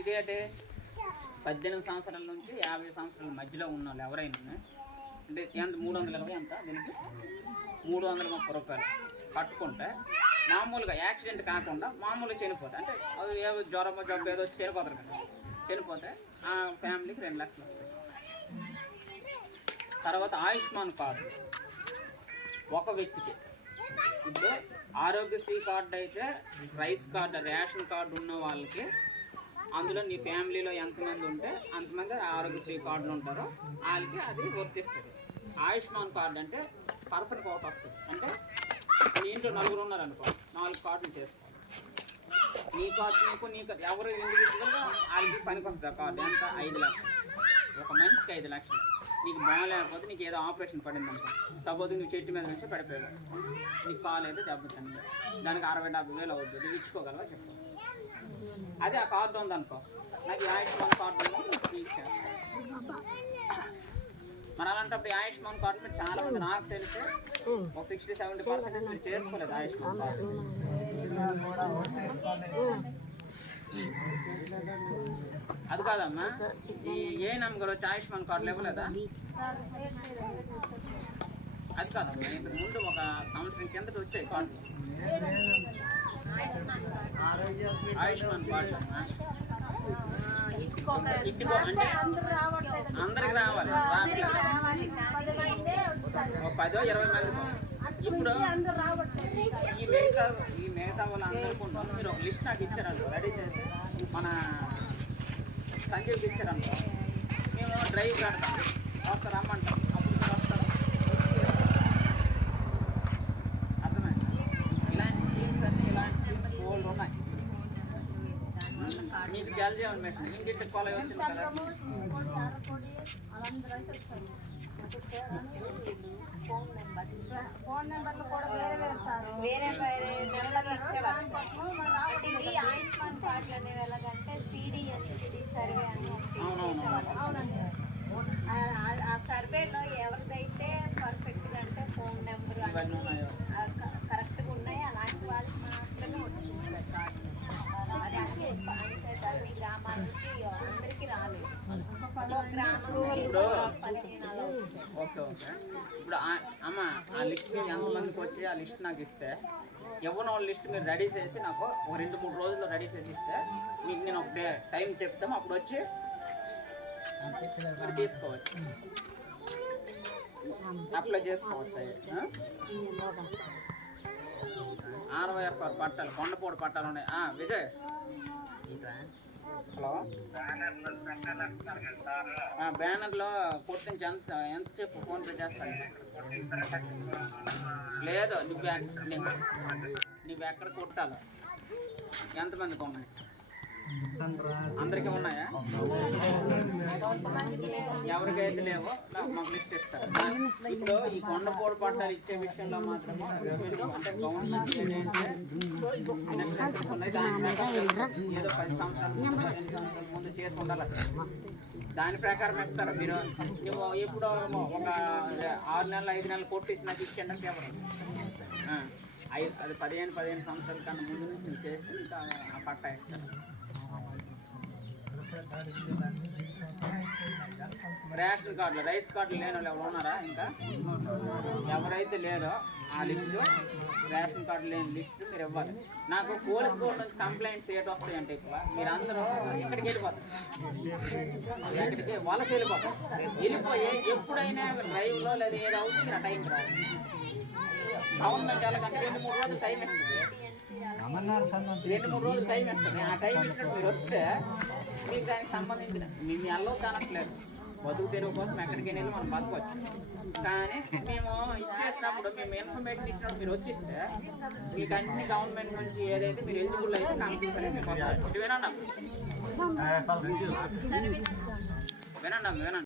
ఇదేంటే 18 సంవత్సరాల నుంచి 50 సంవత్సరాల మధ్యలో ఉన్న వాళ్ళు ఎవరైనా అంటే ఎంత 320 ఎంత దీనికి 330 రూపాయలు కట్టుకుంటే మామూలుగా యాక్సిడెంట్ కాకుండా మామూలుగా చనిపోతాయి. అంటే అది ఏదో జ్వరం జబ్బు ఏదో వచ్చి చనిపోతారు కదా, చనిపోతే ఆ ఫ్యామిలీకి 2 లక్షలు వస్తాయి. తర్వాత ఆయుష్మాన్ కార్డు ఒక వ్యక్తికి. ఇప్పుడు ఆరోగ్యశ్రీ కార్డు అయితే రైస్ కార్డు రేషన్ కార్డు ఉన్న వాళ్ళకి అందులో నీ ఫ్యామిలీలో ఎంతమంది ఉంటే అంతమంది ఆరోగ్యశ్రీ కార్డులు ఉంటారో వాళ్ళకి అది వర్తిస్తుంది. ఆయుష్మాన్ కార్డు అంటే పర్సన్కి ఒకటి వస్తుంది. అంటే మీ ఇంట్లో 4 ఉన్నారనుకో 4 కార్డులు చేసుకోవాలి. నీ కార్డు నీకు ఎవరు ఇండివిజువల్గా వాళ్ళకి పనికి వస్తుంది. ఆ కార్డు ఎంత 5 లక్షలు, ఒక మనిషికి 5 లక్షలు. నీకు బాగాలేకపోతే నీకు ఏదో ఆపరేషన్ పడింది అనుకో, సపోజ్ నువ్వు చెట్టు మీద నుంచి పడిపోయావు, నీకు కాలు అయితే దెబ్బతింది, దానికి 60-70 వేలు అవుతుంది. నువ్వు ఇచ్చుకోగలవా చెప్పు. అదే ఆ కార్డు ఉందనుకో, నాకు ఈ ఆయుష్మాన్ కార్డు ఉంది మరి అలాంటప్పుడు ఆయుష్మాన్ కార్డు మీరు చాలా మంది నాకు తెలిస్తే ఒక 60-70% మీరు చేసుకోలేదు ఆయుష్మాన్ కార్డు. అది కాదమ్మా, ఈ ఏ నమ్మకం వచ్చి ఆయుష్మాన్ కార్డులు ఇవ్వలేదా? అది కాదమ్మా, ఇంతకు ముందు ఒక సంవత్సరం కిందట వచ్చాయి కార్డులు ఆయుష్మాన్ కార్డు అమ్మా. ఇంటికో అంటే అందరికి రావాలి, ఒక 10-20 మందికి. ఇప్పుడు ఈ మిగతా వాళ్ళు అందరికీ ఉంటారు. మీరు ఒక లిస్ట్ నాకు ఇచ్చారనుకో, రెడీ చేసి మన సంజీవ్కి ఇచ్చారనుకో, మేము డ్రైవ్ కడతాం, వస్తారు రమ్మంటాం, అప్పుడు మీరు వస్తారు. అర్థమైంది? ఇలాంటి స్కీమ్స్ అన్నీ ఇలాంటి స్కీమ్స్ గోల్డ్ ఉన్నాయి. మీకు జల్ జీవన్ మిషన్ ఇంటింటికి కొల వచ్చింది కదా, ఫోన్ నెంబర్లు కూడా వేరే నెంబర్లు ఇచ్చేవారు. ఇది ఆయుష్మాన్ కార్డులు అనేవి ఎలాగంటే సిడి సర్వే అని అవునండి. ఆ సర్వేలో ఎవరిదైతే పర్ఫెక్ట్గా అంటే ఫోన్ నెంబర్ కరెక్ట్గా ఉన్నాయి అలాంటి వాళ్ళకి మాత్రమే వచ్చింది కార్డు. అది అన్ని గ్రామాల నుంచి అందరికీ రాలేదు. ఇప్పుడు ఓకే ఓకే. ఇప్పుడు అమ్మ ఆ లిస్ట్ మీరు ఎంతమందికి వచ్చి ఆ లిస్ట్ నాకు ఇస్తే, ఎవరినో వాళ్ళ లిస్ట్ మీరు రెడీ చేసి నాకు ఒక 2-3 రోజుల్లో రెడీ చేసి ఇస్తే మీకు నేను ఒక టైం చెప్తాము, అప్పుడు వచ్చి మీరు తీసుకోవచ్చు, అప్లై చేసుకోవచ్చు. 60 పట్టాలు కొండపూడి పట్టాలు ఉన్నాయి. విజయ్ హలో, బ్యానర్లో కొట్టించి ఎంత చెప్పు, ఫోన్పే చేస్తాను. లేదు నువ్వు ఎక్కడ కొట్టాలో, ఎంతమందికి ఉన్నాయి? అందరికీ ఉన్నాయా? ఎవరికైతే లేవో మాకు లిస్ట్ ఇస్తారు. ఇప్పుడు ఈ కొండపోడు పట్టాలు ఇచ్చే విషయంలో మాత్రం అంటే గవర్నమెంట్ ఏదో 10 సంవత్సరాల ముందు చేసి ఉండాలి, దాని ప్రకారం ఇస్తారు. మీరు నువ్వు ఎప్పుడో ఒక 6 నెలలు 5 నెలలు కొట్టించి నాకు ఇచ్చేయండి అంటే ఎవరు అది 15 సంవత్సరాల కన్నా ముందు నుంచి నువ్వు చేస్తే ఇంకా ఆ పట్టా ఇస్తారు. రేషన్ కార్డులు రైస్ కార్డులు లేని వాళ్ళు ఎవరు ఉన్నారా? ఇంకా ఎవరైతే లేదో ఆ లిస్టు, రేషన్ కార్డు లేని లిస్టు మీరు ఇవ్వాలి. నాకు పోలీస్ కోర్టు నుంచి కంప్లైంట్స్ ఏటి వస్తాయంటే ఎక్కువ మీరందరూ ఇక్కడికి వెళ్ళిపోతారు, ఎక్కడికి వలస వెళ్ళిపోతారు. వెళ్ళిపోయి ఎప్పుడైనా డ్రైవ్లో లేదా ఏదో అవుతుంది మీరు ఆ టైంకి రావాలి. గవర్నమెంట్ ఎలాగంటే 2-3 రోజులు టైం ఇస్తుంది, 2-3 రోజులు టైం ఇస్తుంది. ఆ టైం ఇచ్చినట్టు మీరు వస్తే మీకు దానికి సంబంధించిన మీ నెలలో కానట్లేదు, బతుకు తెరువు కోసం ఎక్కడికి వెళ్ళి మనం బతకొచ్చు. కానీ మేము ఇచ్చేసినప్పుడు మేము ఇన్ఫర్మేషన్ ఇచ్చినప్పుడు మీరు వచ్చిస్తే మీకు అన్ని గవర్నమెంట్ నుంచి ఏదైతే మీరు ఎలిజిబుల్ అయితే కంపల్సరీ మీకు వస్తాయి. వినండి వినండి.